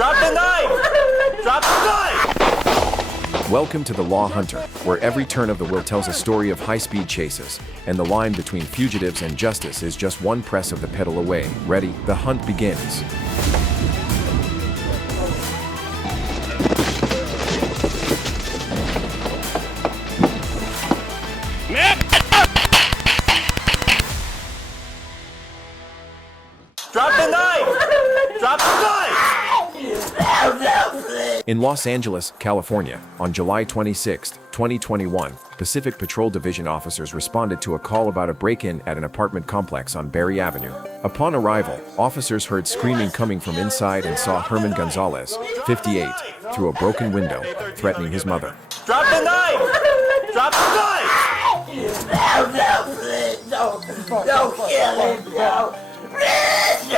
Drop the knife! Drop the knife! Welcome to The Law Hunter, where every turn of the wheel tells a story of high-speed chases, and the line between fugitives and justice is just one press of the pedal away. Ready? The hunt begins. Drop the knife! Drop the knife! In Los Angeles, California, on July 26, 2021, Pacific Patrol Division officers responded to a call about a break-in at an apartment complex on Berry Avenue. Upon arrival, officers heard screaming coming from inside and saw Herman Gonzalez, 58, through a broken window, threatening his mother. Drop the knife! Drop the knife! No, please, don't kill him, no. Please,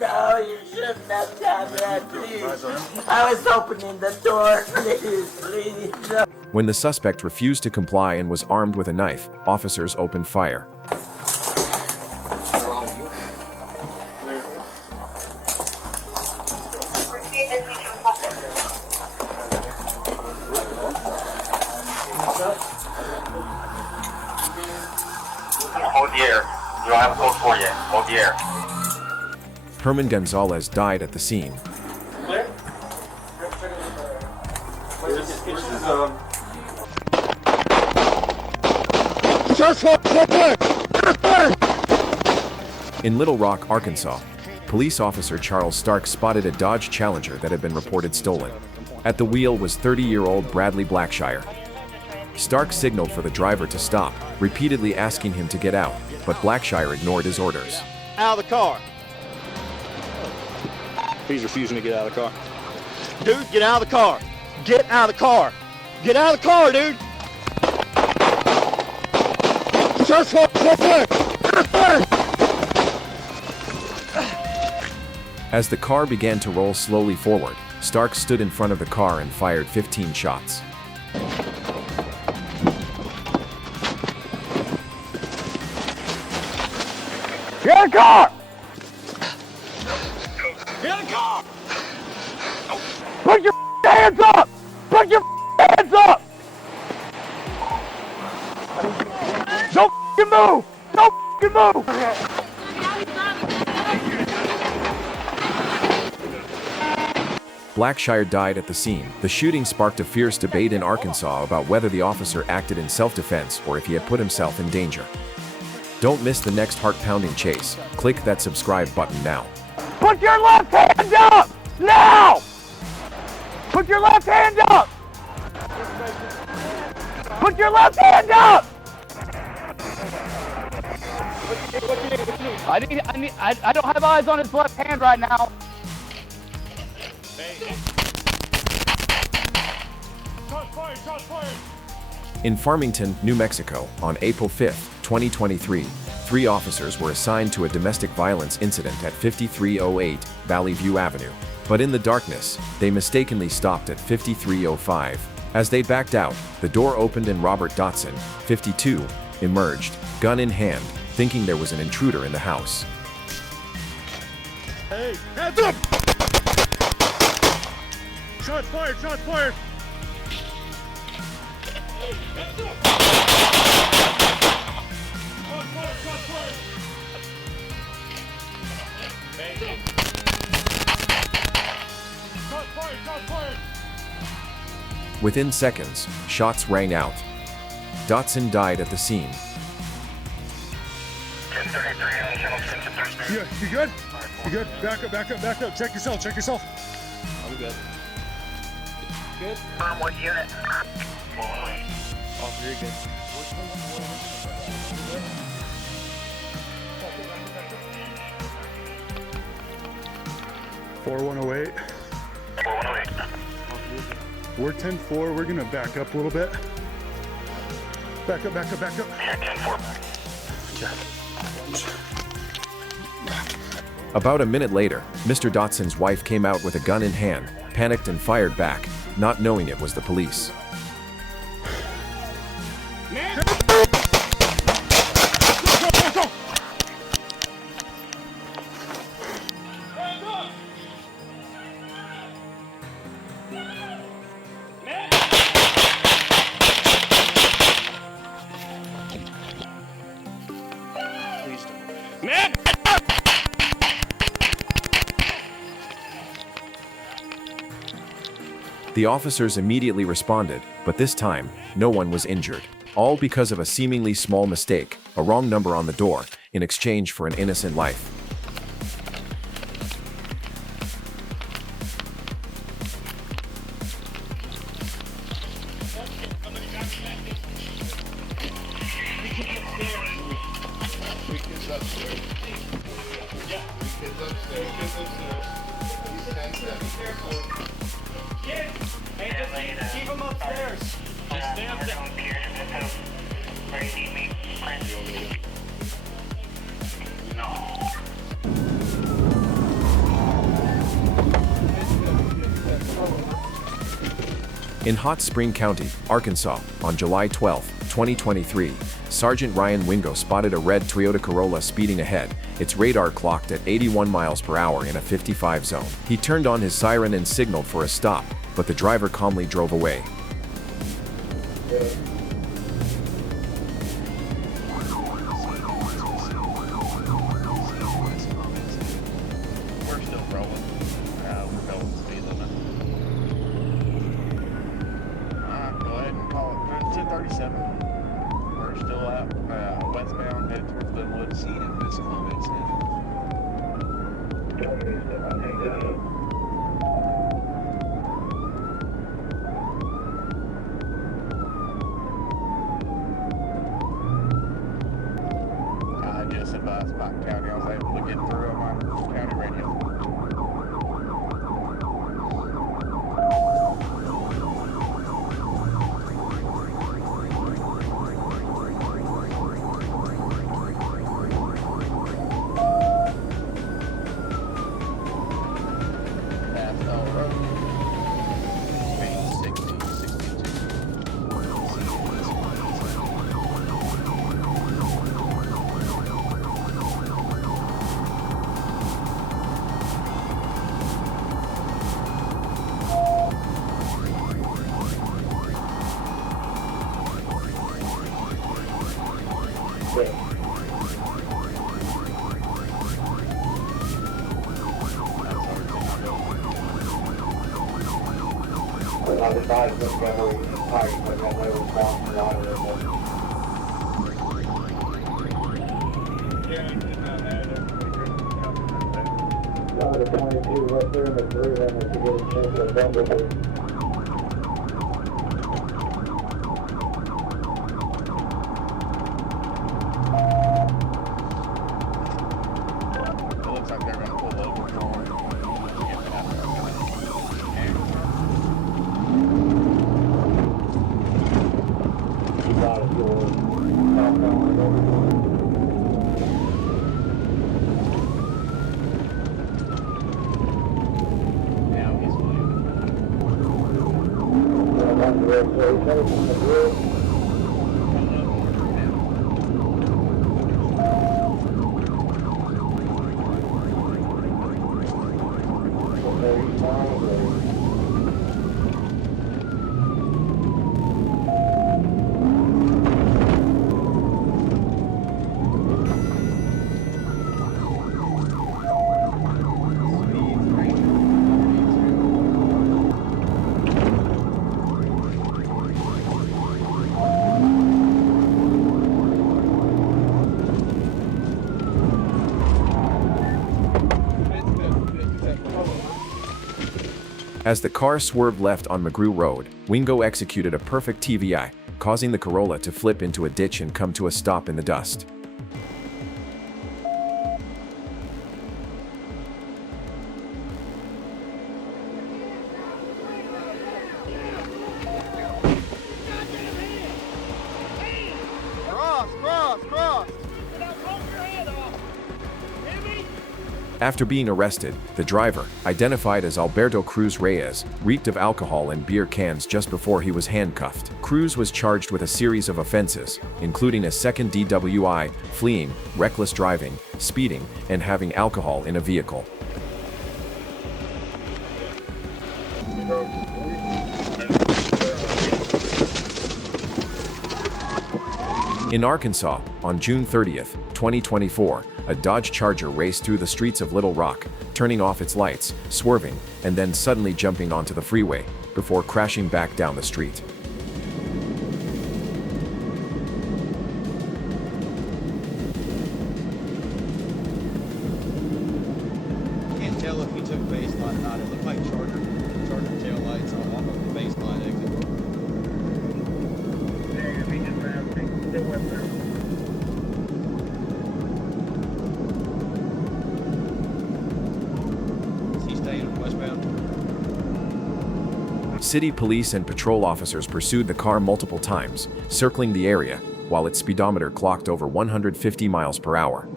no, you shouldn't have done that, please. I was opening the door, please, no. When the suspect refused to comply and was armed with a knife, officers opened fire. Hold the air. You don't have a code for you. Hold the air. Herman Gonzalez died at the scene. In Little Rock, Arkansas, police officer Charles Stark spotted a Dodge Challenger that had been reported stolen. At the wheel was 30-year-old Bradley Blackshire. Stark signaled for the driver to stop, repeatedly asking him to get out, but Blackshire ignored his orders. Out of the car. He's refusing to get out of the car. Dude, get out of the car. Get out of the car. Get out of the car, dude. As the car began to roll slowly forward, Stark stood in front of the car and fired 15 shots. Get out of the car! Get out of the car! Put your hands up! Put your hands up! Don't move! Don't move! Blackshire died at the scene. The shooting sparked a fierce debate in Arkansas about whether the officer acted in self-defense or if he had put himself in danger. Don't miss the next heart-pounding chase. Click that subscribe button now. Put your left hand up! Now! Put your left hand up! Put your left hand up! I don't have eyes on his left hand right now. Shots fired! In Farmington, New Mexico, on April 5, 2023, 3 officers were assigned to a domestic violence incident at 5308 Valley View Avenue. But in the darkness, they mistakenly stopped at 5305. As they backed out, the door opened and Robert Dotson, 52, emerged, gun in hand, thinking there was an intruder in the house. Hey, hands up! Shots fired! Shots fired! Hands up! Shots fired! Shots fired! Shots fired! Shots fired! Within seconds, shots rang out. Dotson died at the scene. Yeah, you good? You good? Back up, back up, back up. Check yourself, check yourself. I'm good. Good? What unit? Oh, you're good. 4108. 4108. We're 10-4. We're gonna back up a little bit. Back up, back up, back up. Here, 10-4. About a minute later, Mr. Dotson's wife came out with a gun in hand, panicked and fired back, not knowing it was the police. Please don't. Man! The officers immediately responded, but this time, no one was injured. All because of a seemingly small mistake, a wrong number on the door, in exchange for an innocent life. Keep them upstairs. Just stay up there. In Hot Spring County, Arkansas, on July 12, 2023, Sergeant Ryan Wingo spotted a red Toyota Corolla speeding ahead, its radar clocked at 81 miles per hour in a 55 zone. He turned on his siren and signaled for a stop, but the driver calmly drove away. We're still rolling. We're going speed limit. Go ahead and call it 1037. We're still out westbound, headed towards the woods. See it, this comments. I just advised Pike County I was able to get through on my county radio. Past all road. Speed 60, 62. I decided to go in the park, but I got no response from either of them. Got a 22 right there in the groove, and it's a good chance of bumblebee. It looks like they're going to pull over for it. You got it, George. Southbound and over. Now he's leaving. On the road, so he's headed from the groove. Okay, he's fine. As the car swerved left on McGrew Road, Wingo executed a perfect TVI, causing the Corolla to flip into a ditch and come to a stop in the dust. Cross! After being arrested, the driver, identified as Alberto Cruz Reyes, reeked of alcohol and beer cans just before he was handcuffed. Cruz was charged with a series of offenses, including a second DWI, fleeing, reckless driving, speeding, and having alcohol in a vehicle. In Arkansas, on June 30th, 2024, a Dodge Charger raced through the streets of Little Rock, turning off its lights, swerving, and then suddenly jumping onto the freeway, before crashing back down the street. Can't tell if he took baseline or not. It looked like Charger tail lights off of the baseline exit. Is he staying westbound? City police and patrol officers pursued the car multiple times, circling the area, while its speedometer clocked over 150 miles per hour.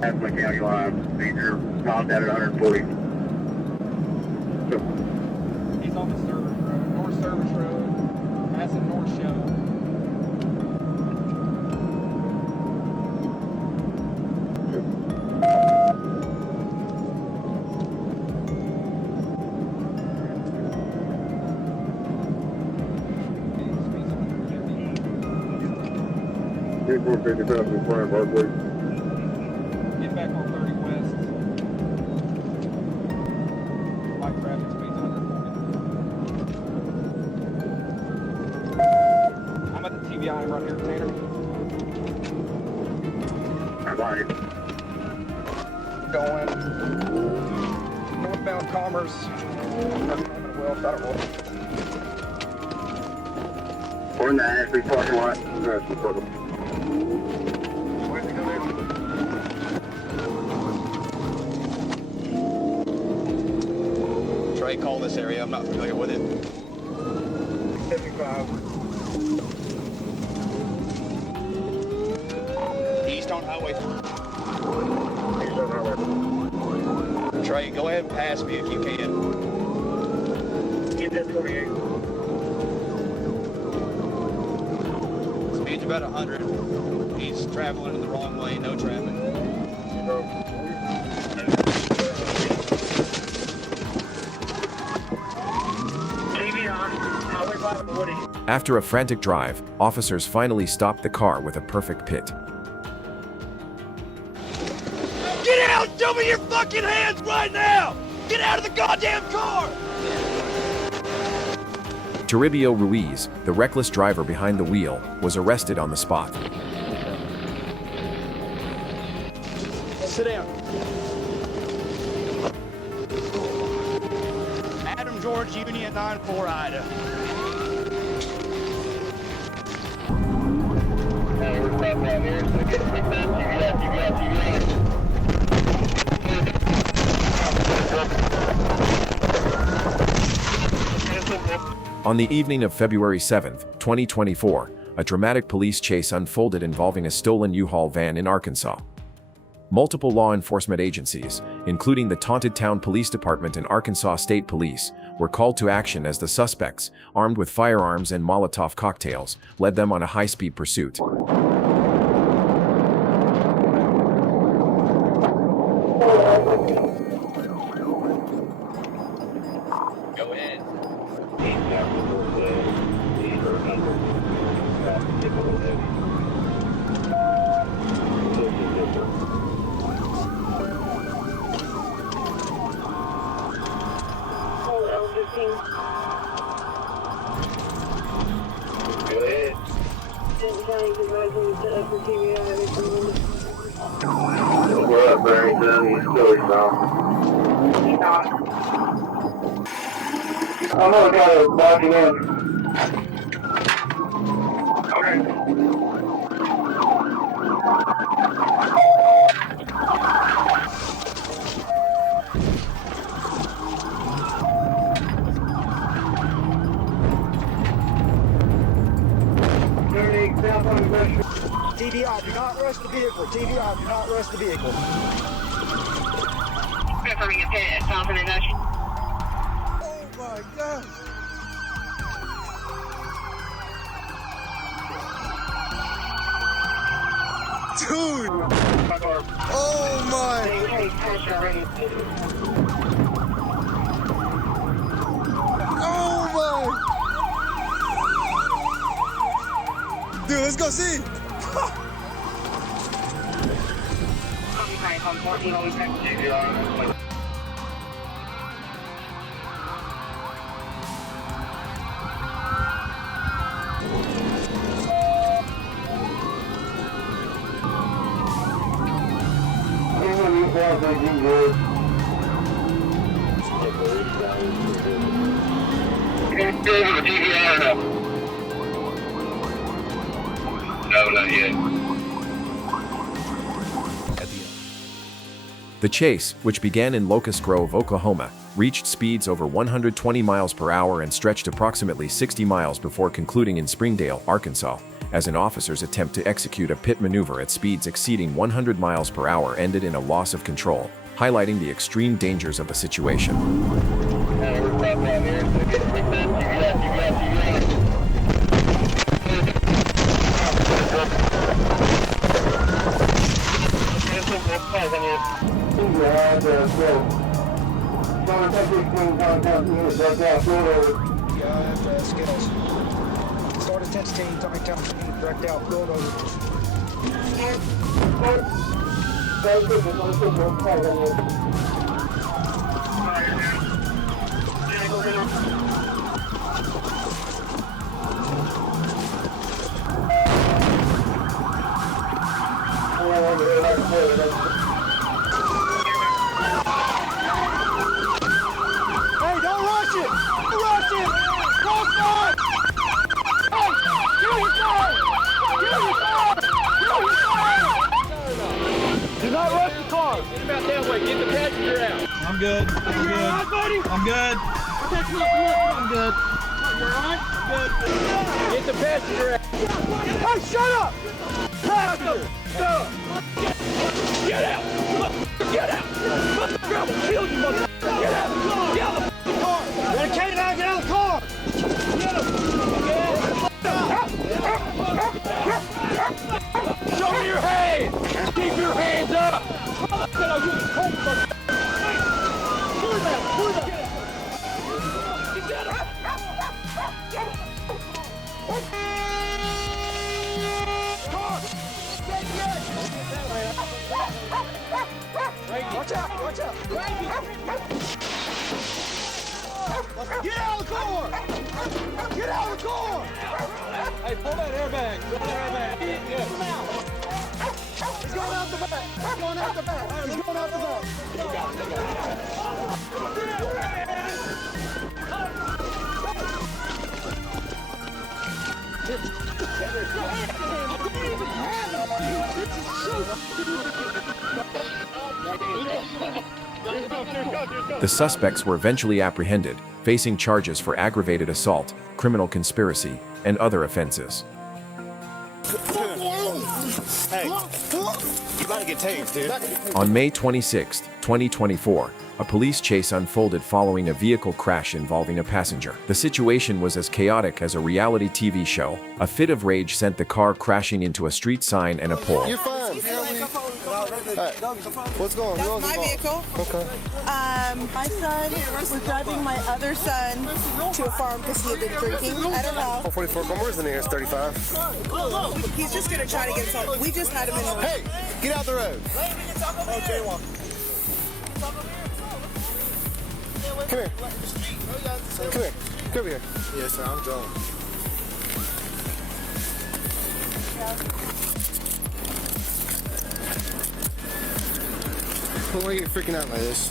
That's county line, major contact at 140. He's on the service road, North Service Road, passing North Show. People 50,000 in front of our place. Get back on 30 West. Light traffic speed's 140. I'm at the TBI right here, Tanner. Right. Going northbound Commerce. We're in the Ashby parking lot. Ashby parking lot. Trey, call this area. I'm not familiar with it. 75. East on highway. Trey, go ahead and pass me if you can. Get that 48. Speed's about 100. He's traveling in the wrong lane, no traffic. After a frantic drive, officers finally stopped the car with a perfect pit. Get out! Show me your fucking hands right now! Get out of the goddamn car! Toribio Ruiz, the reckless driver behind the wheel, was arrested on the spot. Sit down. Adam George Union 94 Ida. Hey, we're stopping out here, so get On the evening of February 7, 2024, a dramatic police chase unfolded involving a stolen U-Haul van in Arkansas. Multiple law enforcement agencies, including the Taunted Town Police Department and Arkansas State Police, were called to action as the suspects, armed with firearms and Molotov cocktails, led them on a high-speed pursuit. Go ahead. We're up Barrington, he's still south. I'm gonna try to lock him in. Okay. TBI, do not rush the vehicle. TBI, do not rush the vehicle. Confirming a pit at South International. Oh my God. Dude. Oh my! Oh my! Dude, let's go see! No, not yet. The chase, which began in Locust Grove, Oklahoma, reached speeds over 120 miles per hour and stretched approximately 60 miles before concluding in Springdale, Arkansas, as an officer's attempt to execute a pit maneuver at speeds exceeding 100 miles per hour ended in a loss of control, highlighting the extreme dangers of the situation. Start at 10 16, Tommy Town, direct out, roll over. Hey, don't rush it! Don't rush it! Go for it! Hey, kill your car! Kill your car! Kill your car! Do not rush the car! Get about that way, get the passenger out. I'm good. I'm good. Alright, buddy? I'm good. Okay, come on. I'm good. You alright? Good. Get the passenger out. Hey, shut up! Passenger! Shut up! Get out! Get out! Motherfucker, I will kill you, motherfucker! Get out! Get out of the car! Let a canine get out of the car! Get him! Show me your hands! Keep your hands up! Watch out! Watch out! Get out of the car! Get out of the car! Hey, pull that airbag! Pull that airbag! Yeah. He's going out the back! He's going out the back! He's going out the back! The suspects were eventually apprehended, facing charges for aggravated assault, criminal conspiracy, and other offenses. Hey, you gotta get tased, dude. On May 26, 2024, a police chase unfolded following a vehicle crash involving a passenger. The situation was as chaotic as a reality TV show. A fit of rage sent the car crashing into a street sign and a pole. You're fine. Hey, what's going on? That's my vehicle. Okay. My son was driving my other son to a farm because he had been drinking at a house. 44, where's the nearest 35? He's just going to try to get us home. We just had him in the Hey, get out the road. Okay, walk. Come here. Come here. Come here. Yes, sir, I'm drunk. Why are you freaking out like this?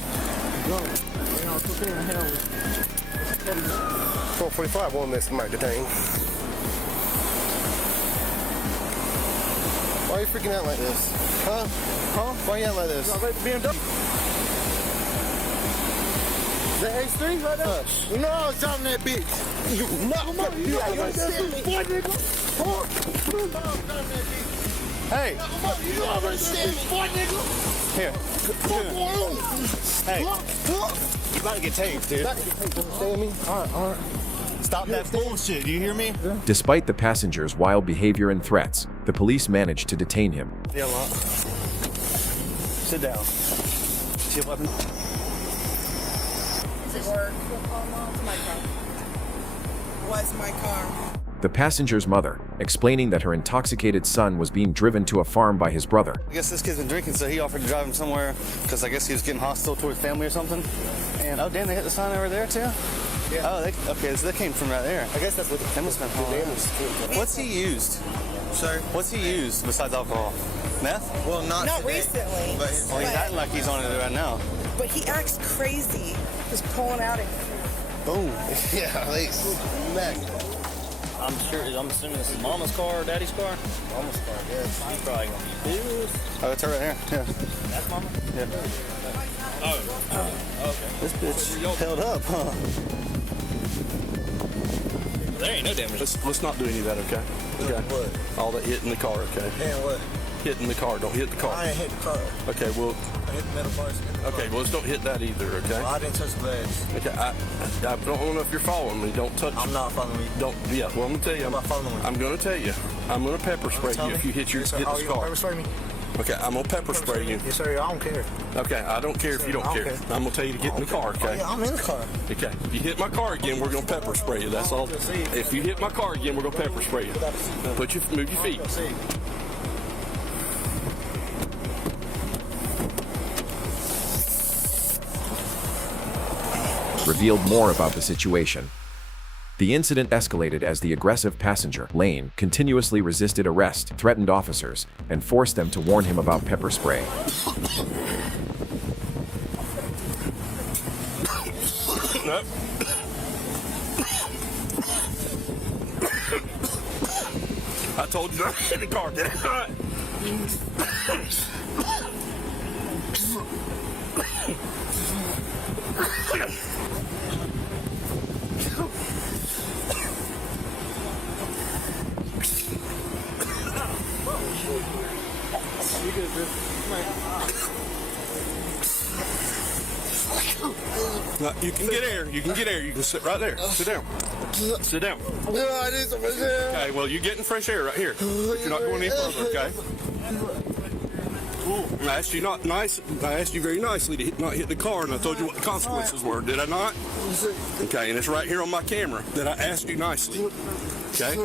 No. 445, one miss might detain. Why are you freaking out like this? Huh? Huh? Why are you out like this? Is that H3 right there? Hush. No, it's on that bitch. You understand me? Hey. You understand me, boy, nigga? Here. Hey. You gotta get tased, dude. You understand me? All right. Stop that bullshit, you hear me? Despite the passenger's wild behavior and threats, the police managed to detain him. Yeah, Sit down. See a weapon? Does it work? My car. Was my car. The passenger's mother, explaining that her intoxicated son was being driven to a farm by his brother. I guess this kid's been drinking, so he offered to drive him somewhere because I guess he was getting hostile towards family or something. And oh, damn, they hit the sign over there too? Yeah. Oh, okay, so that came from right there. I guess that's what the must have been. What's he used? Sorry? What's he used besides alcohol? Meth? Well, not recently. Well, he's acting like he's on it right now. But he acts crazy. Just pulling out and boom. Yeah, at least. I'm assuming this is Mama's car or Daddy's car? Mama's car, yes. He's probably gonna be this. Oh, it's right here. Yeah. That's Mama? Yeah. Oh. Okay. This bitch held up, huh? There ain't no damage. Let's not do any of that, okay? Okay. What? All that hitting the car, okay? And what? Hitting the car. Don't hit the car. I ain't hit the car. Okay, well. I hit the metal bars. Okay, well, let's don't hit that either, okay? Well, I didn't touch the glass. Okay, I don't know if you're following me. Don't touch. I'm not following you. Don't. Yeah. Well, I'm gonna tell you. I'm not following you. I'm gonna tell you. I'm gonna pepper spray you if you hit Yes, hit this car. Pepper spray me? Okay, I'm gonna pepper spray you. Yes, sir. I don't care. Okay, I don't care if you don't care. I'm gonna tell you to get in the car, okay? Oh, yeah, I'm in the car. Okay, if you hit my car again, we're gonna pepper spray you. That's all. If you hit my car again, we're gonna pepper spray you. Move your feet. Revealed more about the situation. The incident escalated as the aggressive passenger, Lane, continuously resisted arrest, threatened officers, and forced them to warn him about pepper spray. Nope. I told you not to hit the car, did I not? No, you can get air. You can get air. You can sit right there. Sit down. Sit down. No, I need some fresh air. Okay, well, you're getting fresh air right here. But you're not going any further, okay? I asked you I asked you very nicely to not hit the car, and I told you what the consequences were, did I not? Okay, and it's right here on my camera that I asked you nicely. Okay?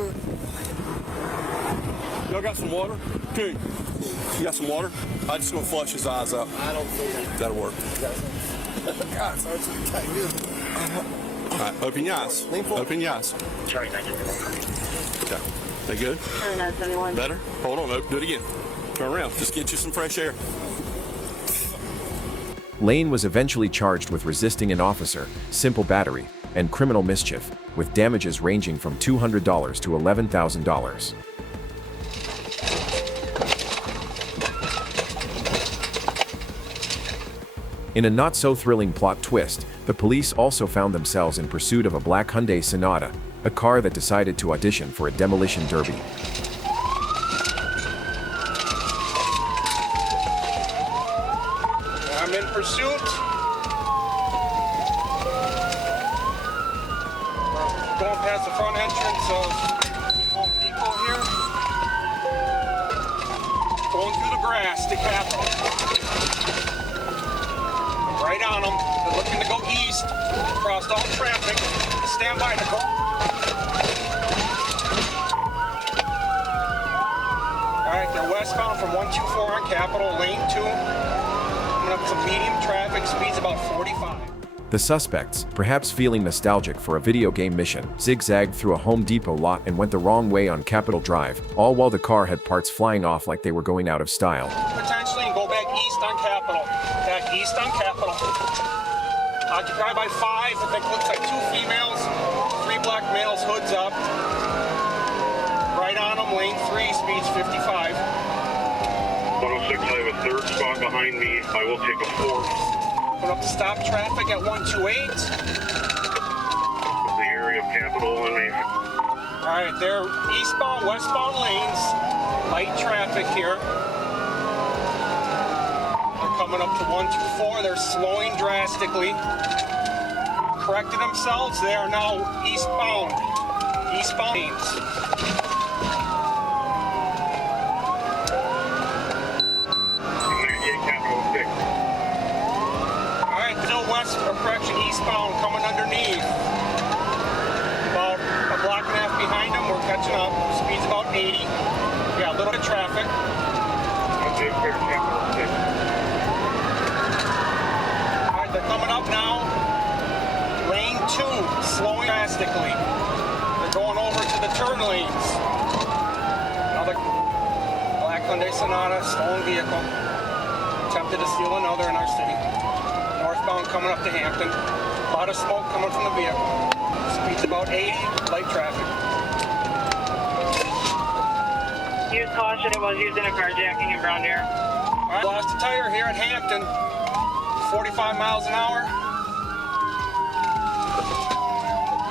Y'all got some water? Coon, you got some water? I just gonna flush his eyes out. I don't think that'll work. God, sorry, all right, open your eyes. Open your eyes. Okay. They good? Better? Hold on, do it again. Turn around. Just get you some fresh air. Lane was eventually charged with resisting an officer, simple battery, and criminal mischief, with damages ranging from $200 to $11,000. In a not-so-thrilling plot twist, the police also found themselves in pursuit of a black Hyundai Sonata, a car that decided to audition for a demolition derby. I'm in pursuit. We're going past the front entrance of Home Depot here. Going through the grass to Capitol. Right on them. They're looking to go east, across all traffic. Stand by, Nicole. All right, they're westbound from 124 on Capitol, lane 2. Coming up to medium traffic, speeds about 45. The suspects, perhaps feeling nostalgic for a video game mission, zigzagged through a Home Depot lot and went the wrong way on Capitol Drive, all while the car had parts flying off like they were going out of style. Potentially, and go back east on Capitol. Back east on Capitol. Occupied by 5. I think looks like 2 females, 3 black males, hoods up. Right on them, lane 3, speeds 55. 106, I have a third spot behind me. I will take a 4th. Put up to stop traffic at 128. The area of Capitol and Mason. All right, they're eastbound, westbound lanes. Light traffic here. They're coming up to 124. They're slowing drastically. Corrected themselves. They are now eastbound. Eastbound lanes. catching up. Speed's about 80. Yeah, a little bit of traffic. Okay, clear, Capital 6. All right, they're coming up now. Lane 2, slowing drastically. They're going over to the turn lanes. Another black Hyundai Sonata, stolen vehicle. Attempted to steal another in our city. Northbound coming up to Hampton. A lot of smoke coming from the vehicle. Speed's about 80, light traffic. Use caution, it was used in a carjacking in Brown Deer. All right, lost a tire here at Hampton. 45 miles an hour.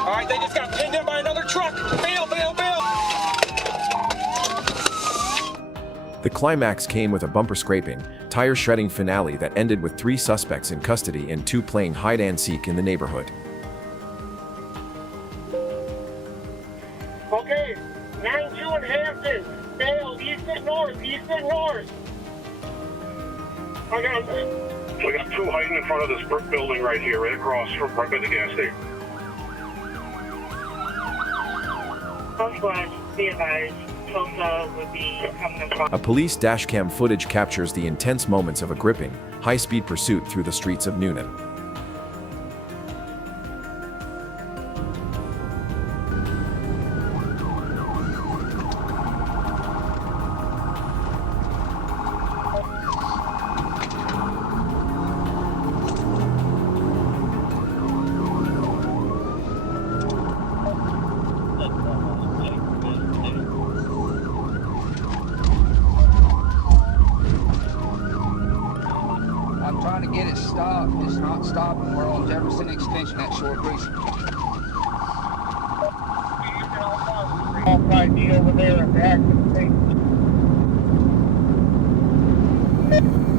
All right, they just got pinned in by another truck. Bail, bail, bail. The climax came with a bumper scraping, tire shredding finale that ended with 3 suspects in custody and 2 playing hide-and-seek in the neighborhood. Okay, 9-2 in Hampton. Bail, east and north, east and north. We got 2 hiding in front of this brick building right here, right across from right by the gas station. Southwest, be advised, Tulsa would be coming across. A police dashcam footage captures the intense moments of a gripping, high-speed pursuit through the streets of Noonan. I'm trying to get it stopped. It's not stopping. We're on Jefferson Extension at Short Grease. I'll probably be over there at the accident scene.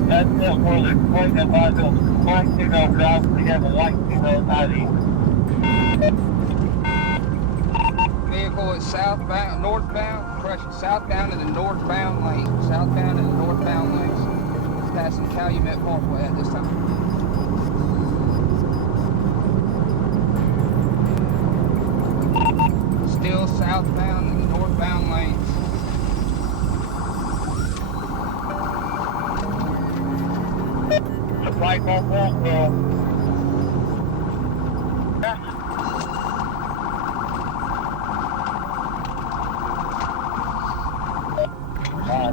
That's it, where they're pointing by the white signal drive. We have a white signal ID. Vehicle is southbound, northbound, correction, southbound in the northbound lane. Southbound in the northbound lanes. Passing Calumet Parkway at this time. Still southbound in the northbound lanes. The right on Walkwell.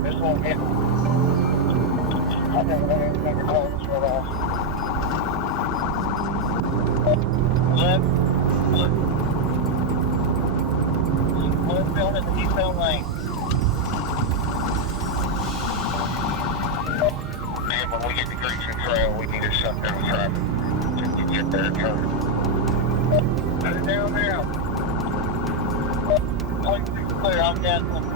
This won't hit. I think we're going to make a call this real off. Let's build in the eastbound lane. And when we get to Grayson Trail, we need to shut down traffic. If you get there, turn. Shut it down now. Point 6 clear, I'm gasoline.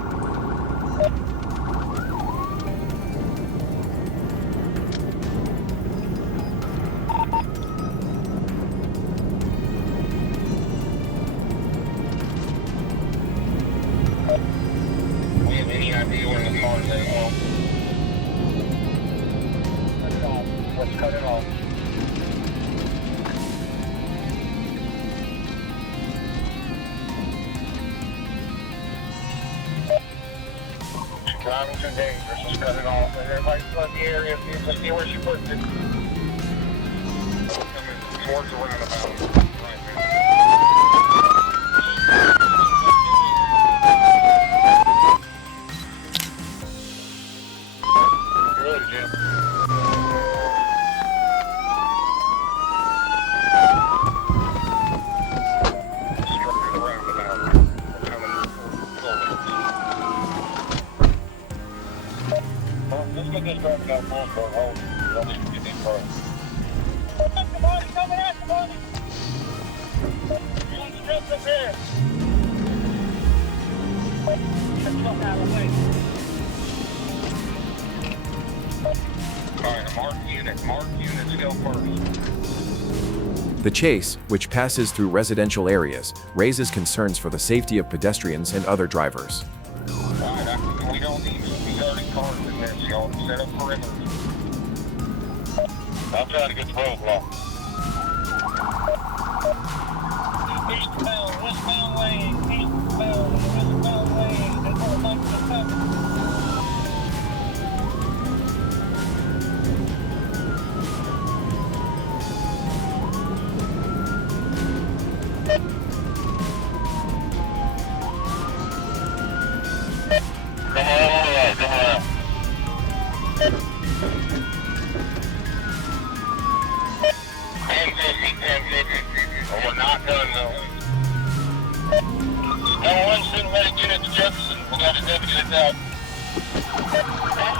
Let's cut it off. Driving too dangerous. Let's cut it off. Everybody flood the area. Let's see where she puts it. Coming towards the roundabout. Right there. Good, Jim. Let's get this driving down full for a hold. Don't even get in front. Somebody coming at somebody! You stripped up here. Get the fuck out of the way. Alright, mark units go first. The chase, which passes through residential areas, raises concerns for the safety of pedestrians and other drivers. Alright, we don't need regarding cars in this, y'all. Set up perimeter. I'm trying to get the road blocked. Eastbound, westbound lane, eastbound, westbound. to Jefferson. We got a deputy that's out. That's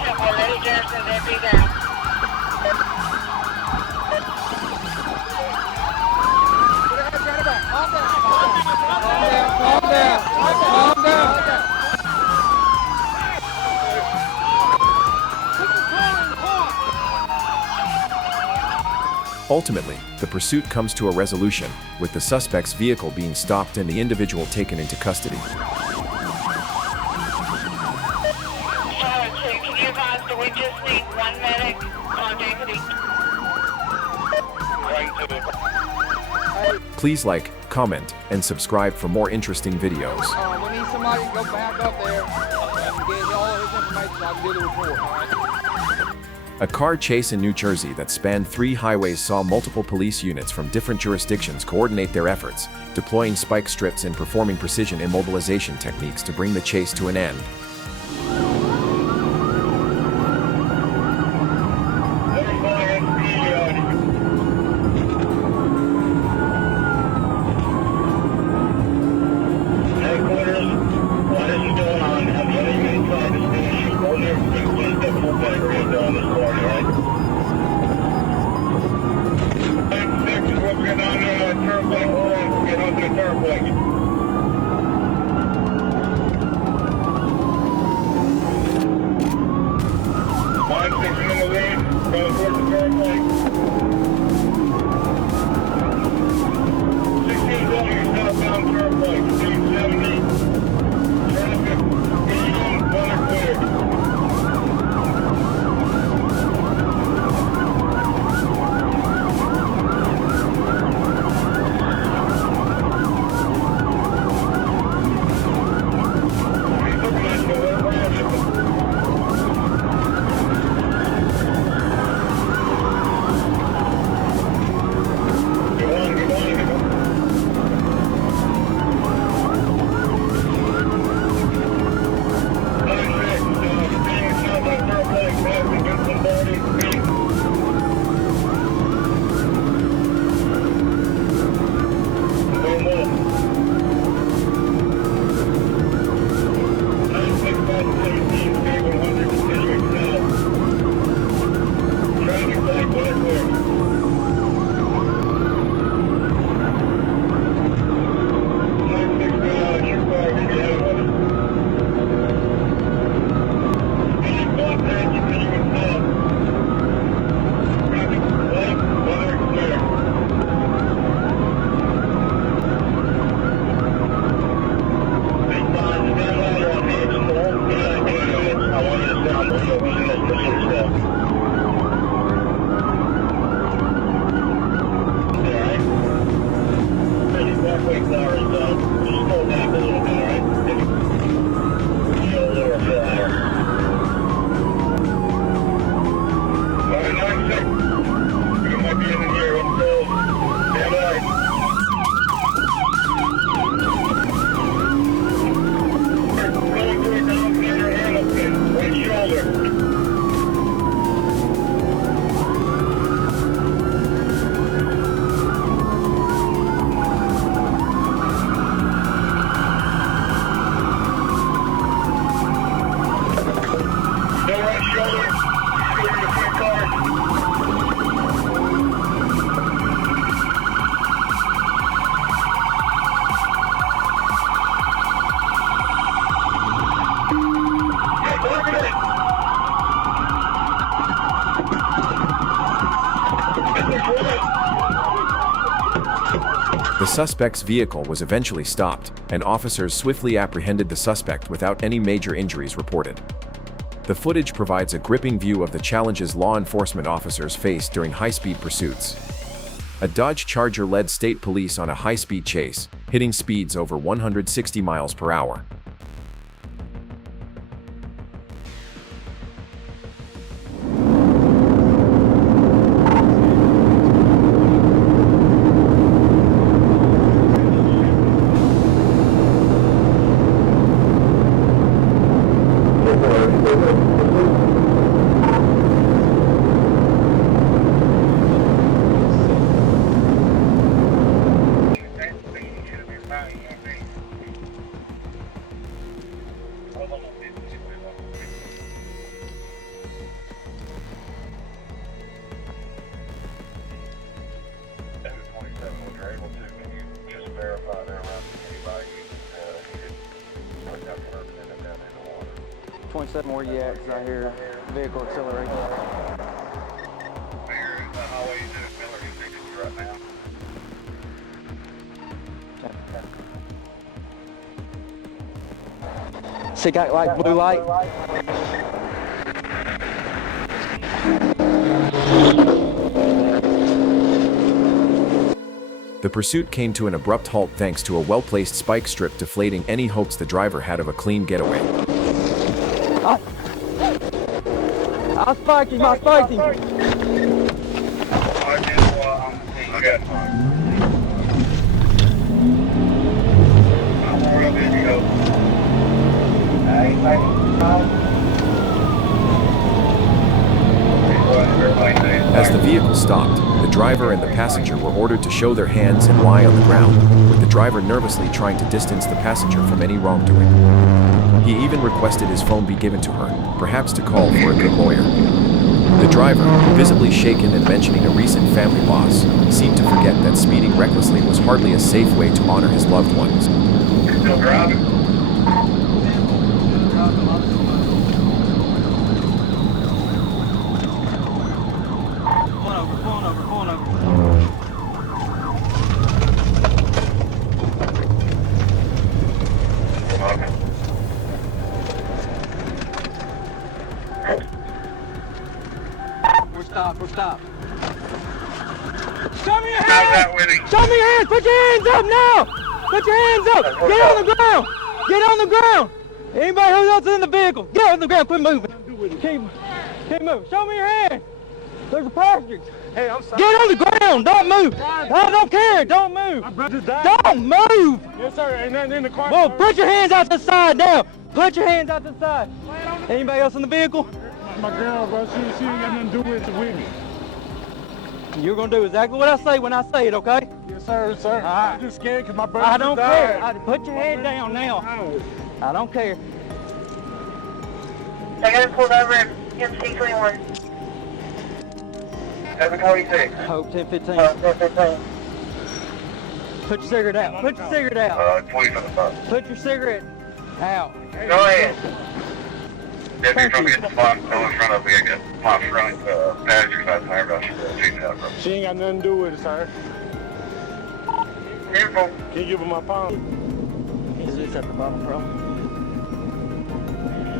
it. We're ready, Jefferson. Deputy down. Calm down. Ultimately, the pursuit comes to a resolution, with the suspect's vehicle being stopped and the individual taken into custody. Can you advise that we just need 1 medic on deputy? Please like, comment, and subscribe for more interesting videos. We need somebody to go back up there and get all of his information so I can do the report. A car chase in New Jersey that spanned 3 highways saw multiple police units from different jurisdictions coordinate their efforts, deploying spike strips and performing precision immobilization techniques to bring the chase to an end. The suspect's vehicle was eventually stopped, and officers swiftly apprehended the suspect without any major injuries reported. The footage provides a gripping view of the challenges law enforcement officers face during high-speed pursuits. A Dodge Charger led state police on a high-speed chase, hitting speeds over 160 miles per hour. 27, where you at? 'Cause I hear vehicle accelerating. See, got like blue light. The pursuit came to an abrupt halt thanks to a well-placed spike strip deflating any hopes the driver had of a clean getaway. I spiked him, I spiked him. As the vehicle stopped, the driver and the passenger were ordered to show their hands and lie on the ground, with the driver nervously trying to distance the passenger from any wrongdoing. He even requested his phone be given to her, perhaps to call for a good lawyer. The driver, visibly shaken and mentioning a recent family loss, seemed to forget that speeding recklessly was hardly a safe way to honor his loved ones. Still driving? We're stopped. Show me your hands! Show me your hands! Put your hands up now! Put your hands up! Get on the ground! Get on the ground! Anybody else in the vehicle, get on the ground, quit moving. Keep moving. Show me your hands! There's a passenger. Hey, I'm sorry. Get on the ground! Don't move! I don't care! Don't move! My brother died. Don't move! Yes, sir. Ain't nothing in the car. Well, put your hands out to the side now! Put your hands out to the side. Anybody else in the vehicle? My girl, bro, she ain't got nothing to do with me. You're gonna do exactly what I say when I say it, okay? Yes, sir, sir. Right. I'm just scared because my brother I don't died. care. Put your head down now. I don't care. I got pulled over at MC21. 726. Hope 1015. 1015. Put your cigarette out. Put your cigarette out. 20 for the phone. Put your cigarette out. Go ahead. If you're trying to get the spot in front of me, I got my front passenger side tire brush. She ain't got nothing to do with it, sir. Careful. Can you give her my phone? Is this at the bottom, bro?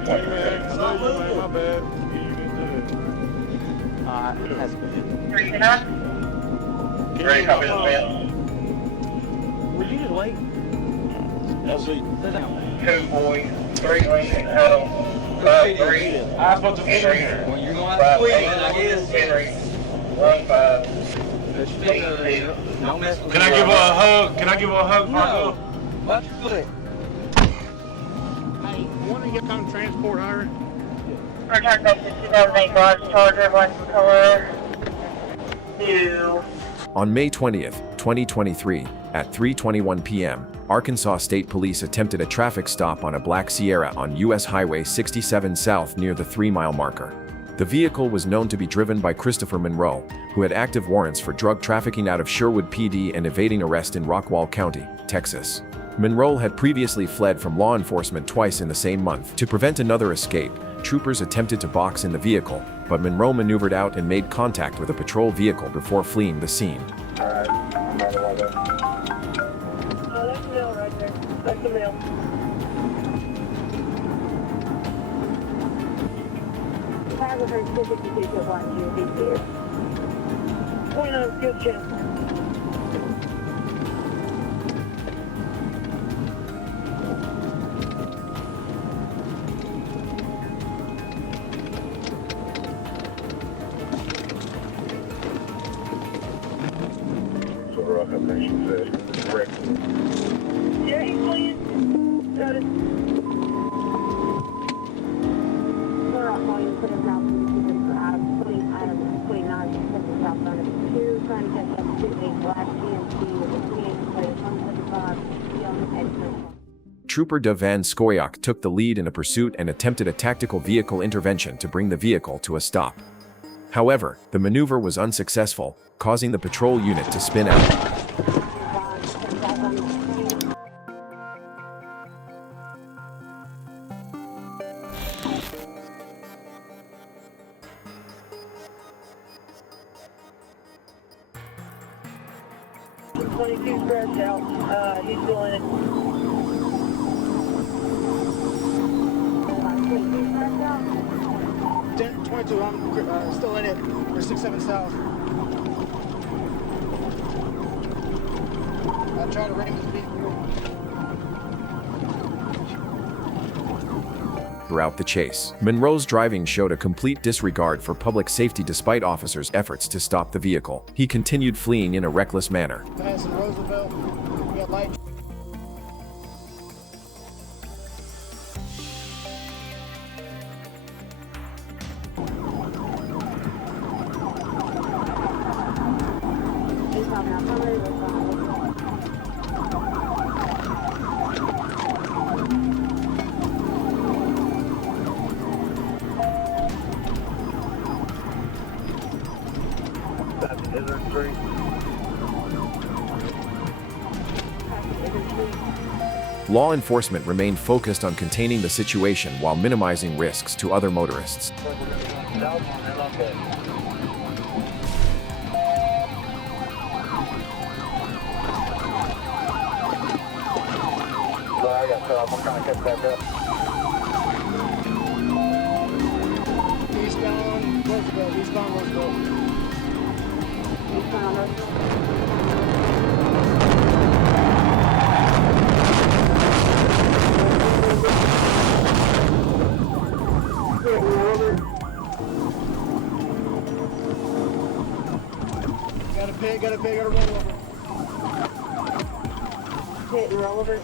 Hey, man, I love you, man. My bad. You been good. Alright, that's good. 39? Ready, copy this, man. Would you just wait? That's it. Sit down. 2 boys, 3 Lincoln, Adam, 5 3. I'm supposed to fit in Henry. here. Well, you're gonna have to wait, I guess. Henry. 1 5. 8 Don't mess with Can I give her a hug? Can I give her a hug? No. Watch your foot. Hey, one of you come transport her? Return back to 2008 Dodge Charger, license color 2. On May 20th, 2023, at 3:21 p.m., Arkansas State Police attempted a traffic stop on a black Sierra on U.S. Highway 67 South near the 3-mile marker. The vehicle was known to be driven by Christopher Monroe, who had active warrants for drug trafficking out of Sherwood PD and evading arrest in Rockwall County, Texas. Monroe had previously fled from law enforcement twice in the same month. To prevent another escape, troopers attempted to box in the vehicle, but Monroe maneuvered out and made contact with a patrol vehicle before fleeing the scene. Alright, I'm out of the way there. Oh, that's the mill right there. That's the mill. I was heard 252 to 1 2 here. 29 good chance. So the rock nation says, correct. Yeah, he's playing. Got it. We're not calling for the ground police for Adam, putting 29 southbound of 2, trying to catch up to a black GMC with a PH plate 175 young exit. Trooper Devan Skoyak took the lead in a pursuit and attempted a tactical vehicle intervention to bring the vehicle to a stop. However, the maneuver was unsuccessful, causing the patrol unit to spin out. 22 scratched out. He's still in it. 22 scratched out. 1022, I'm still in it. We're 67 south. I'll try to ram his vehicle. Throughout the chase, Monroe's driving showed a complete disregard for public safety despite officers' efforts to stop the vehicle. He continued fleeing in a reckless manner. Passing Roosevelt, we got light. Law enforcement remained focused on containing the situation while minimizing risks to other motorists. I got cut off. I'm trying to catch back up. Eastbound Roosevelt, eastbound Roosevelt. Eastbound Roosevelt. Got a pig, got a roll over. Hit and roll over.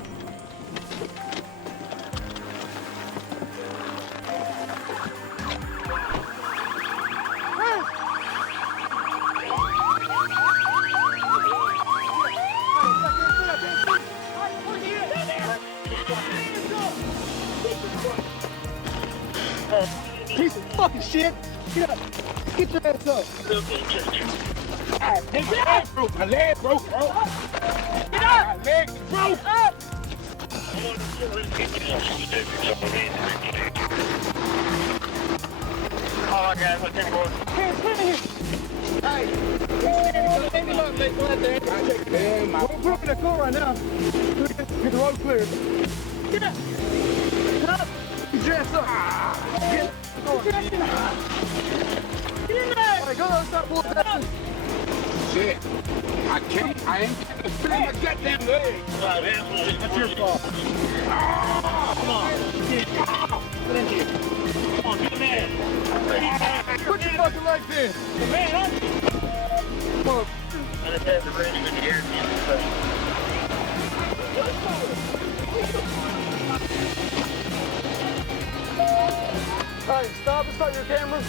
Piece of fucking shit! Get up! Get your ass up! Hey, my leg broke, my leg broke, bro. Get up! My leg broke up! Oh, guys, what's in for? Hey, stand him up, make one there. We're in the car right now. Get the road clear. Get up! Get up! Get your ass up! Get in there! All right, go on, stop pulling that. Shit. I can't. I ain't got to spin my goddamn leg. That's your fault. Come on. Get in here. Come on, get in there. Put your fucking legs in. Man, up. Come on. I just had the ring in the air. All right, stop and start your camera.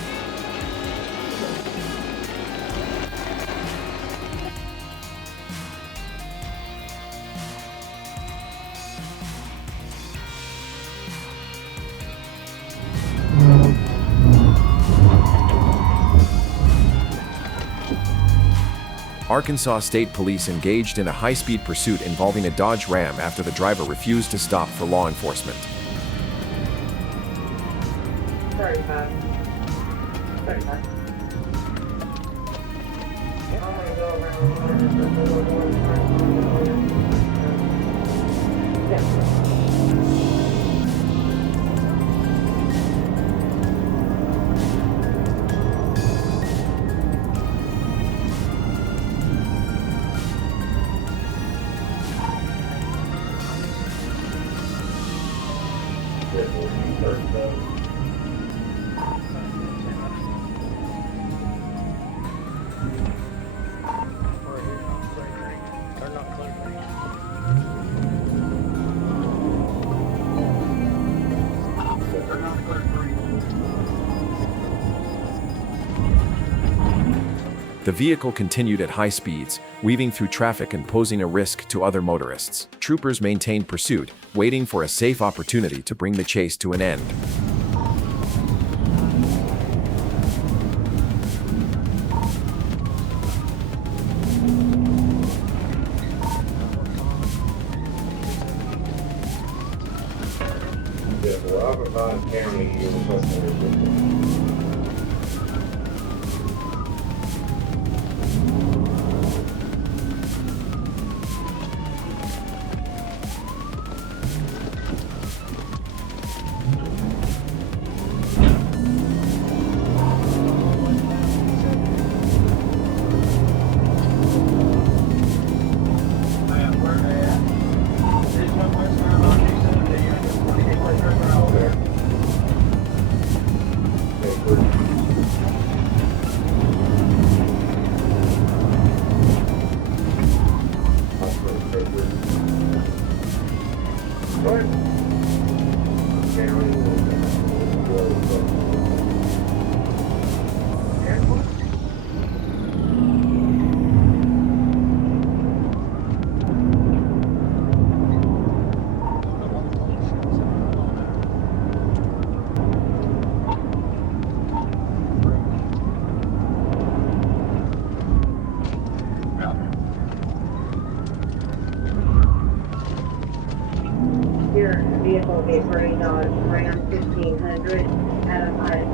Arkansas State Police engaged in a high-speed pursuit involving a Dodge Ram after the driver refused to stop for law enforcement. 35. 35. I'm gonna go around. The vehicle continued at high speeds, weaving through traffic and posing a risk to other motorists. Troopers maintained pursuit, waiting for a safe opportunity to bring the chase to an end. Your vehicle will be a gray Dodge Ram 1500 Adam Heights.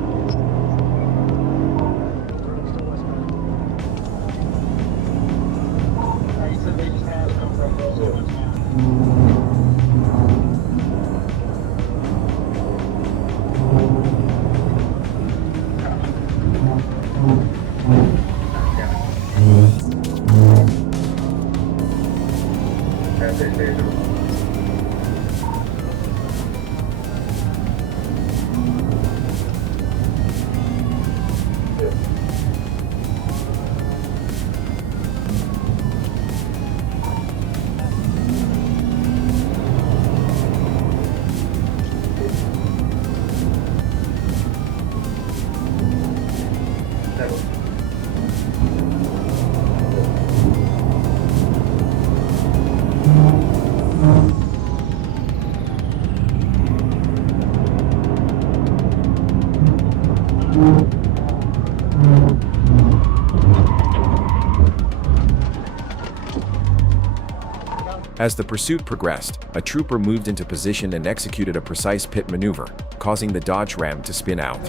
As the pursuit progressed, a trooper moved into position and executed a precise pit maneuver, causing the Dodge Ram to spin out.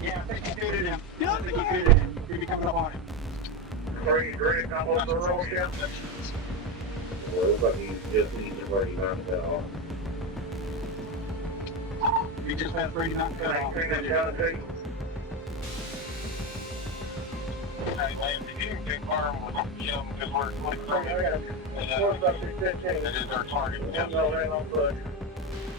Yeah, I think you fitted him. I think you fitted him. You're coming up on him. Are you ready to come over the road yet? Well, it looks like he's just leaving where he mounted that off. You just had Brady not cut off. Bring that down, Jake.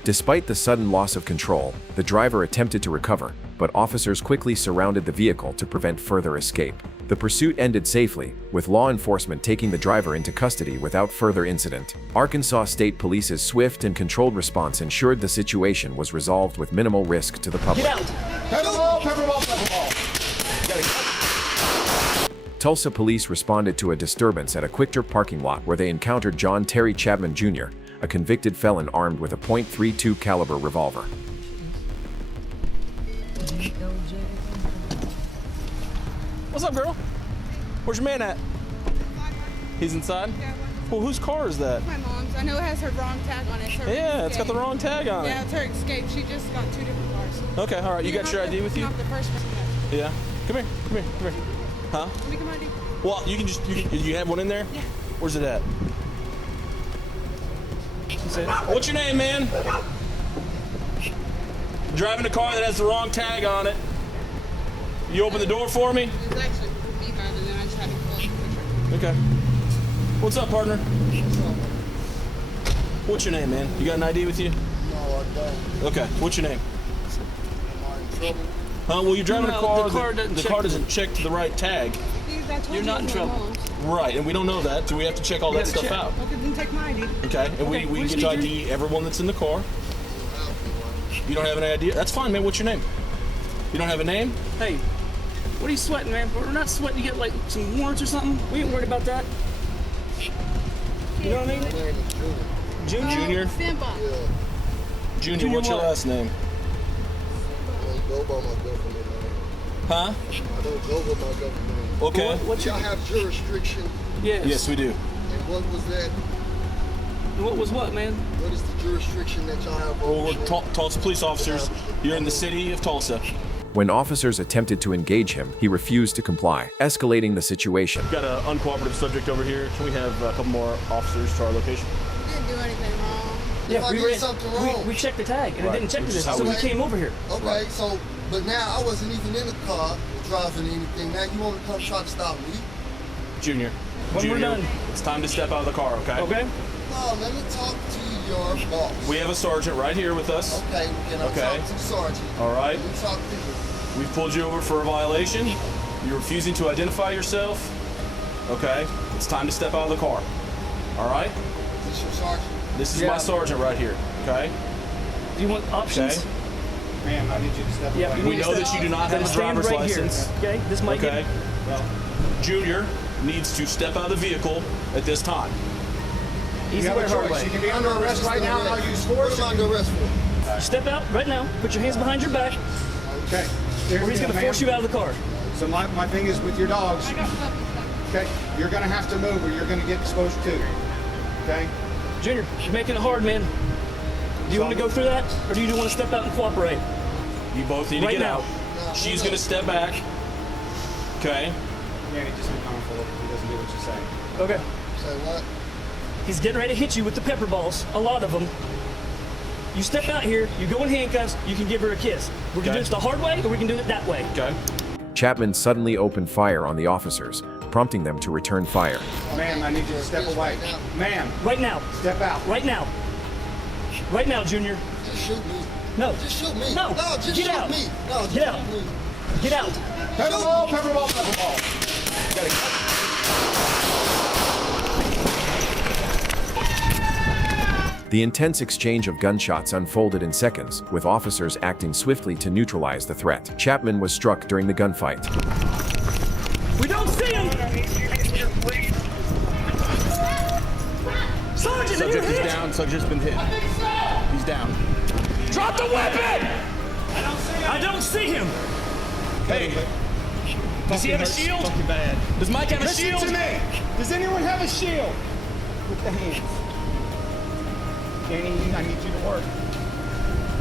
Despite the sudden loss of control, the driver attempted to recover, but officers quickly surrounded the vehicle to prevent further escape. The pursuit ended safely, with law enforcement taking the driver into custody without further incident. Arkansas State Police's swift and controlled response ensured the situation was resolved with minimal risk to the public. Get out! Pepperball, pepperball, pepperball! Tulsa police responded to a disturbance at a QuickTrip parking lot where they encountered John Terry Chapman Jr., a convicted felon armed with a .32 caliber revolver. What's up, girl? Where's your man at? He's inside? Yeah. Well, whose car is that? My mom's. I know it has her wrong tag on it. Yeah, it's got the wrong tag on it. Yeah, it's her Escape. She just got 2 different cars. Okay, all right. You got your ID with you? Not the first person. Yeah. Come here. Come here. Come here. Huh? Let me get my ID. Well, you can just, you have one in there? Yeah. Where's it at? What's your name, man? Driving a car that has the wrong tag on it. You open the door for me? It's actually me driving, and I just had to pull up the picture. Okay. What's up, partner? What's your name, man? You got an ID with you? No, I don't. Okay. What's your name? Am I in trouble? Well, you're driving a car. The car doesn't check the right tag. You're not in trouble. Right, and we don't know that, so we have to check all that stuff out. Okay, then take my ID. Okay, and we can get to ID everyone that's in the car. You don't have an ID? That's fine, man. What's your name? You don't have a name? Hey, what are you sweating, man? We're not sweating to get like some warrants or something. We ain't worried about that. You know what I mean? Junior? Simba. Yeah. Junior, what's your last name? I don't go by my government name. Huh? I don't go by my government name. Okay. Y'all have jurisdiction. Yes. Yes, we do. And what was that? What was what, man? What is the jurisdiction that y'all have? Well, we're Tulsa police officers. You're in the city of Tulsa. When officers attempted to engage him, he refused to comply, escalating the situation. Got an uncooperative subject over here. Can we have a couple more officers to our location? You didn't do anything wrong. If I did something wrong. We checked the tag, and it didn't check Which this, is how so we- we came over here. Okay, so, but now I wasn't even in the car driving anything. Now you want to come try to stop me? Junior. When we're Junior, done. it's time to step out of the car, okay? Okay? No, let me talk to your boss. We have a sergeant right here with us. Okay, can I Okay. talk to the sergeant? All right. Let me talk to you. We've pulled you over for a violation. You're refusing to identify yourself. Okay, it's time to step out of the car. All right? Is this your sergeant? This is my sergeant right here, okay? Do you want options? Okay. Ma'am, I need you to step away. We know that you do not have a stand driver's right license. Here. Okay, this might Okay. get... Junior needs to step out of the vehicle at this time. You have a choice. You can be under arrest right now and I'll use force. What am I under arrest for? Step out right now. Put your hands behind your back. Okay. Or he's going to force you out of the car. So my thing is with your dogs. Okay. You're going to have to move or you're going to get exposed to. Okay. Junior, you're making it hard, man. Do you want to go through that, or do you want to step out and cooperate? You both need to get out. She's going to step back. Okay. Danny, just be calm for a little bit. He doesn't do what you say. Okay. Say what? He's getting ready to hit you with the pepper balls, a lot of them. You step out here, you go in handcuffs, you can give her a kiss. We can do this the hard way, or we can do it that way. Okay. Chapman suddenly opened fire on the officers, prompting them to return fire. Ma'am, I need you to step away. Ma'am. Right now. Step out. Right now. Right now, Junior. Just shoot me. No. Just shoot me. No. Just Get shoot out. me. No, just Get out. shoot me. Get out. Pepper ball, pepper ball, pepper ball. The intense exchange of gunshots unfolded in seconds, with officers acting swiftly to neutralize the threat. Chapman was struck during the gunfight. We don't see him! Sergeant, Subject is down. Subject's been hit. He's down. Drop the weapon! I don't see him! Hey! Does he have a shield? Does Mike have a shield? Listen to me! Does anyone have a shield? With the hands. Danny, I need you to work.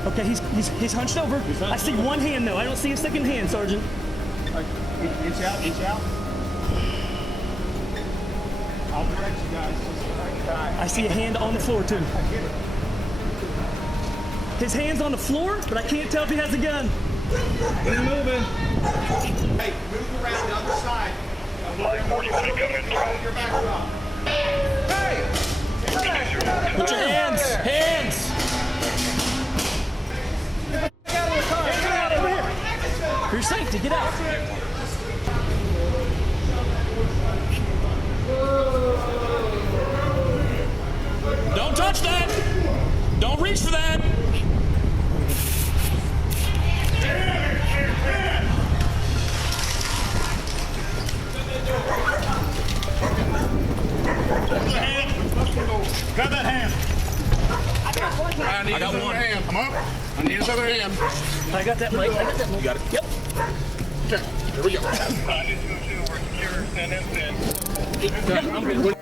Okay, he's hunched over. I see one hand though. I don't see a second hand, Sergeant. Inch out, inch out. I'll direct you guys. I see a hand on the floor too. His hand's on the floor, but I can't tell if he has a gun. He's moving. Hey, move around the other side. Your back up. Hey! Put your hands! Hands! Get out over here. For your safety, get out. Don't touch that! Don't reach for that! Grab that hand. I need his other hand. I'm up. I need his other hand. I got that, Mike. I got that. You got it. Yep. Okay, here we go.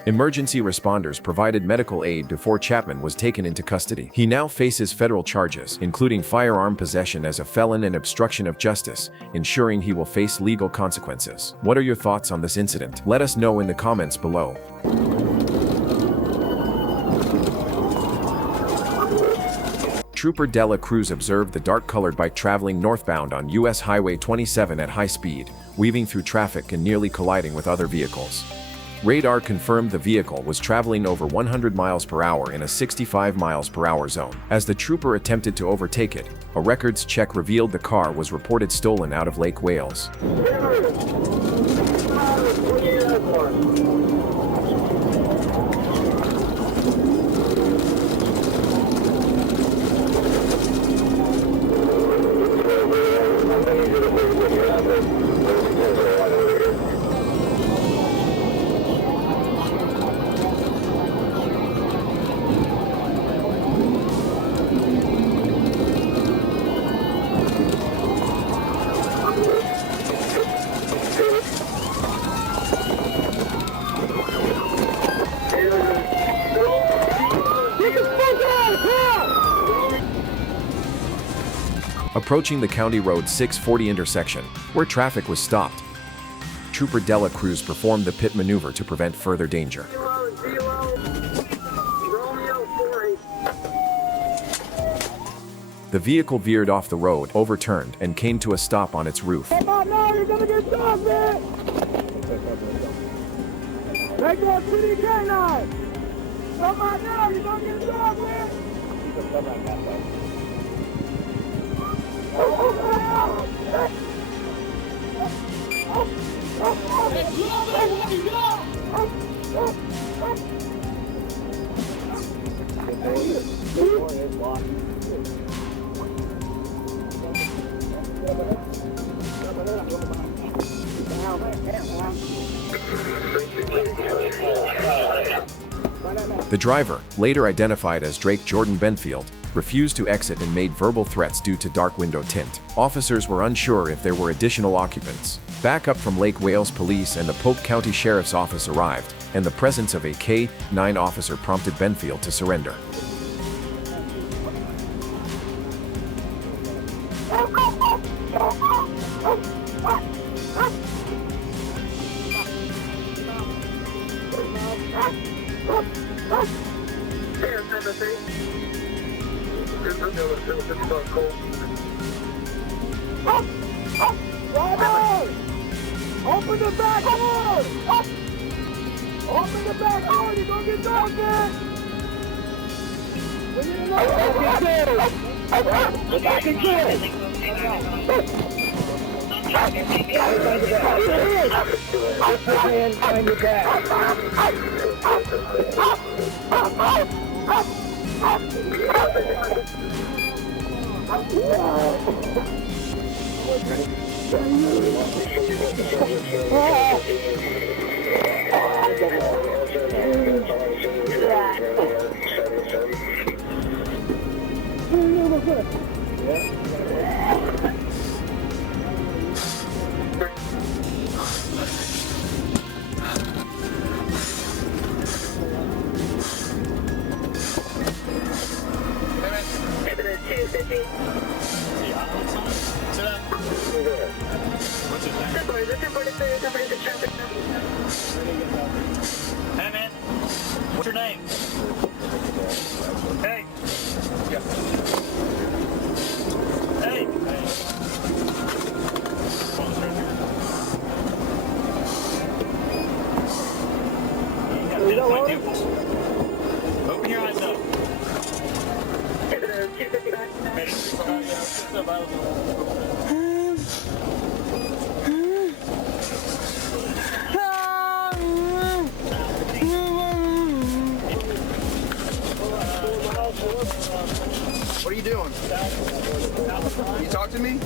Emergency responders provided medical aid before Chapman was taken into custody. He now faces federal charges, including firearm possession as a felon and obstruction of justice, ensuring he will face legal consequences. What are your thoughts on this incident? Let us know in the comments below. Trooper Dela Cruz observed the dark-colored bike traveling northbound on U.S. Highway 27 at high speed, weaving through traffic and nearly colliding with other vehicles. Radar confirmed the vehicle was traveling over 100 miles per hour in a 65 miles per hour zone. As the trooper attempted to overtake it, a records check revealed the car was reported stolen out of Lake Wales. Approaching the County Road 640 intersection, where traffic was stopped, Trooper Dela Cruz performed the pit maneuver to prevent further danger. The vehicle veered off the road, overturned, and came to a stop on its roof. Come on now, you're gonna get shot, man! Take that city K9! Come on now, you're gonna get shot, man! The driver, later identified as Drake Jordan Benfield, refused to exit and made verbal threats due to dark window tint. Officers were unsure if there were additional occupants. Backup from Lake Wales Police and the Polk County Sheriff's Office arrived, and the presence of a K-9 officer prompted Benfield to surrender. Open the back door! Open the back door! You're gonna get dark! We need another back and find your back. Hey man, what's your name? Hey. Hey. Open your eyes up. What are you doing? Can you talk to me?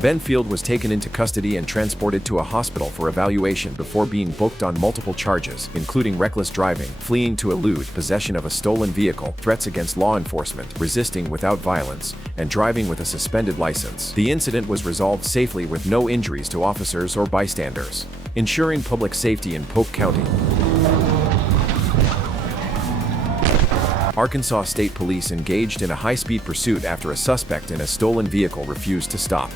Benfield was taken into custody and transported to a hospital for evaluation before being booked on multiple charges, including reckless driving, fleeing to elude possession of a stolen vehicle, threats against law enforcement, resisting without violence, and driving with a suspended license. The incident was resolved safely with no injuries to officers or bystanders, ensuring public safety in Polk County. Arkansas State Police engaged in a high-speed pursuit after a suspect in a stolen vehicle refused to stop.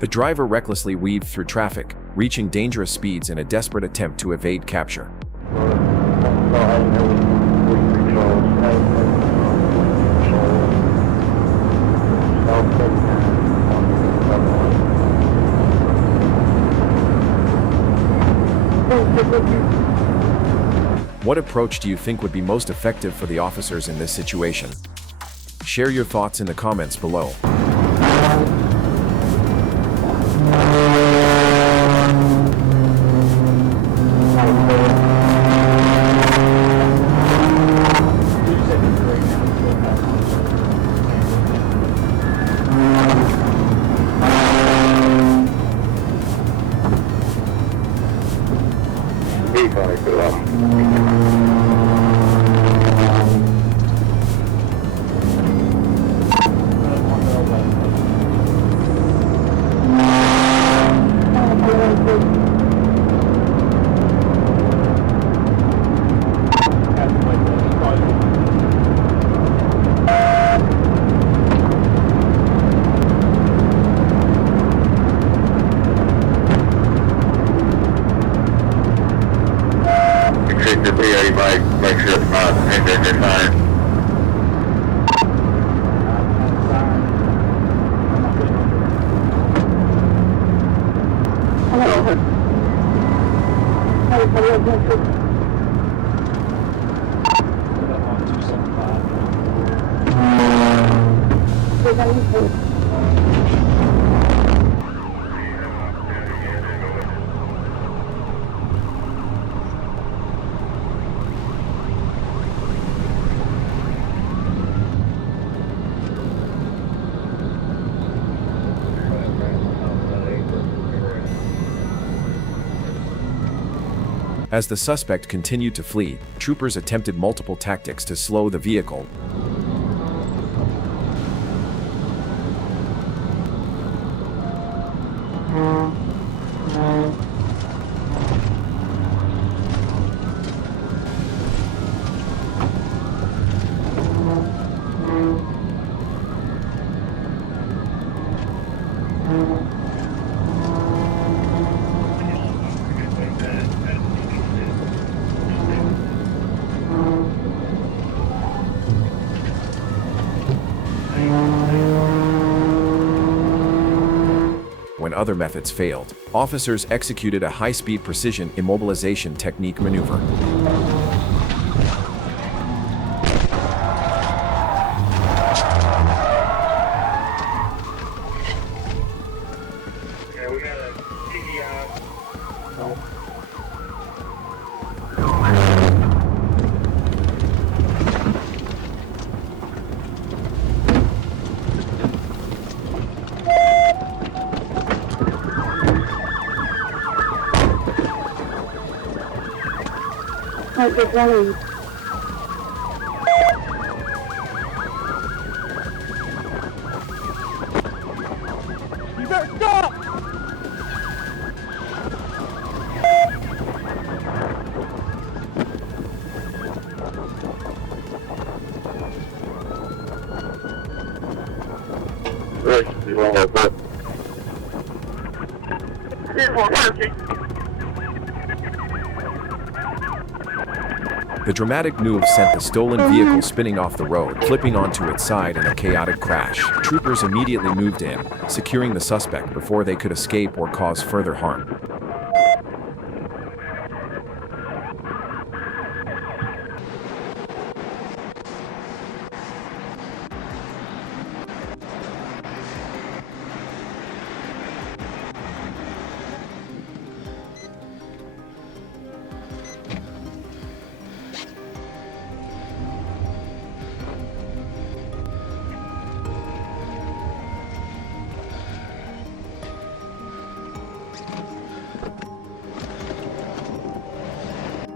The driver recklessly weaved through traffic, reaching dangerous speeds in a desperate attempt to evade capture. What approach do you think would be most effective for the officers in this situation? Share your thoughts in the comments below. to see anybody, make sure it's not ending your sign. As the suspect continued to flee, troopers attempted multiple tactics to slow the vehicle. When other methods failed, officers executed a high-speed precision immobilization technique maneuver. Yeah, we got a TDI. You better stop! You want to put? The dramatic move sent the stolen vehicle spinning off the road, flipping onto its side in a chaotic crash. Troopers immediately moved in, securing the suspect before they could escape or cause further harm.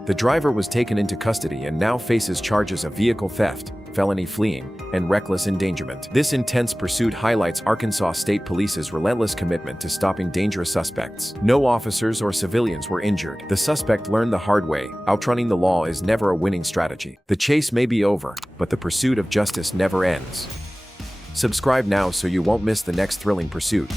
The driver was taken into custody and now faces charges of vehicle theft, felony fleeing, and reckless endangerment. This intense pursuit highlights Arkansas State Police's relentless commitment to stopping dangerous suspects. No officers or civilians were injured. The suspect learned the hard way: outrunning the law is never a winning strategy. The chase may be over, but the pursuit of justice never ends. Subscribe now so you won't miss the next thrilling pursuit.